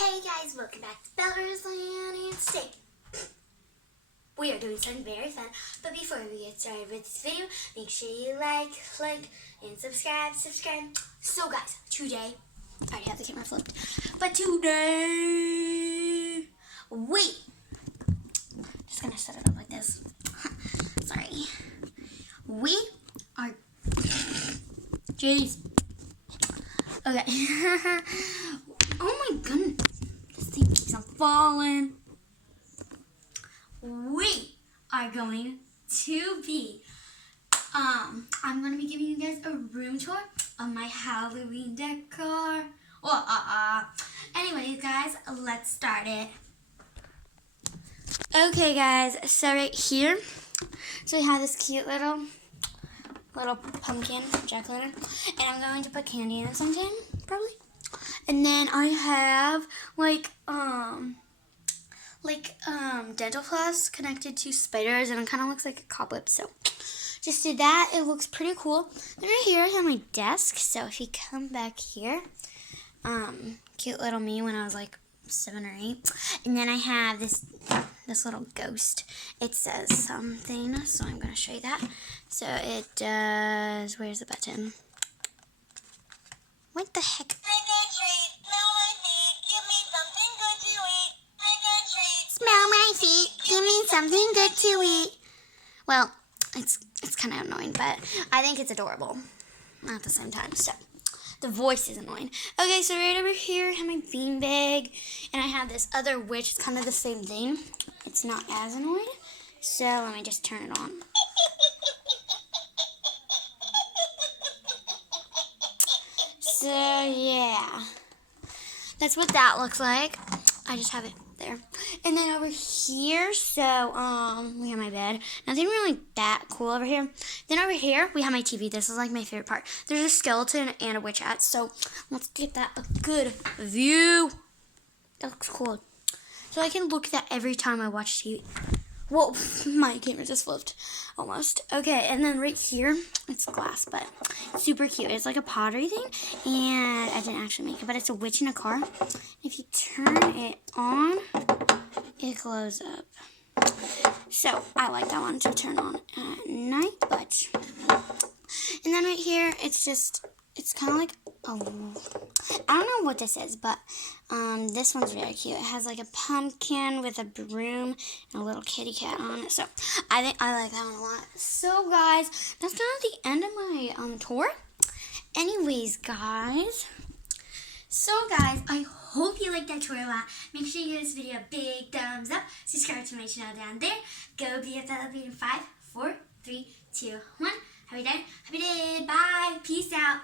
Hey guys, welcome back to Bella's Land, and today we are doing something very fun. But before we get started with this video, make sure you like, and subscribe. So guys, today, I already have the camera flipped, but today, just gonna set it up like this. Sorry. We are, jeez. Okay. Oh my goodness. This thing keeps on falling. We are going to be, I'm going to be giving you guys a room tour of my Halloween decor. Anyways, guys, let's start it. Okay, guys, so right here, so we have this cute little pumpkin, jack-o'-lantern, and I'm going to put candy in it sometime, probably. And then I have dental floss connected to spiders, and it kind of looks like a cobweb. So just did that. It looks pretty cool. Then right here I have my desk. So if you come back here, cute little me when I was like 7 or 8. And then I have this little ghost. It says something, so I'm gonna show you that. So it does. Where's the button? What the heck? Smell my feet, give me something good to eat. Well, it's kind of annoying, but I think it's adorable at the same time. So the voice is annoying. Okay, so right over here I have my beanbag, and I have this other witch. It's kind of the same thing. It's not as annoying. So let me just turn it on. So yeah, that's what that looks like. I just have it there. And then over here, so we have my bed. Nothing really that cool over here. Then over here, we have my TV. This is like my favorite part. There's a skeleton and a witch hat. So let's get that a good view. That looks cool. So I can look at that every time I watch TV. Whoa, my camera just flipped almost. Okay, and then right here, it's glass, but super cute. It's like a pottery thing, and I didn't actually make it, but it's a witch in a car. If you turn it on, it glows up. So I like that one to turn on at night, but. And then right here, it's kind of like, I don't know what this is, but this one's very cute. It has like a pumpkin with a broom and a little kitty cat on it. So I think I like that one a lot. So guys, that's kind of the end of my tour. Anyways, guys. So guys, I hope you liked that tour a lot. Make sure you give this video a big thumbs up. Subscribe to my channel down there. Go BFL in 5, 4, 3, 2, 1. Happy day. Bye. Peace out.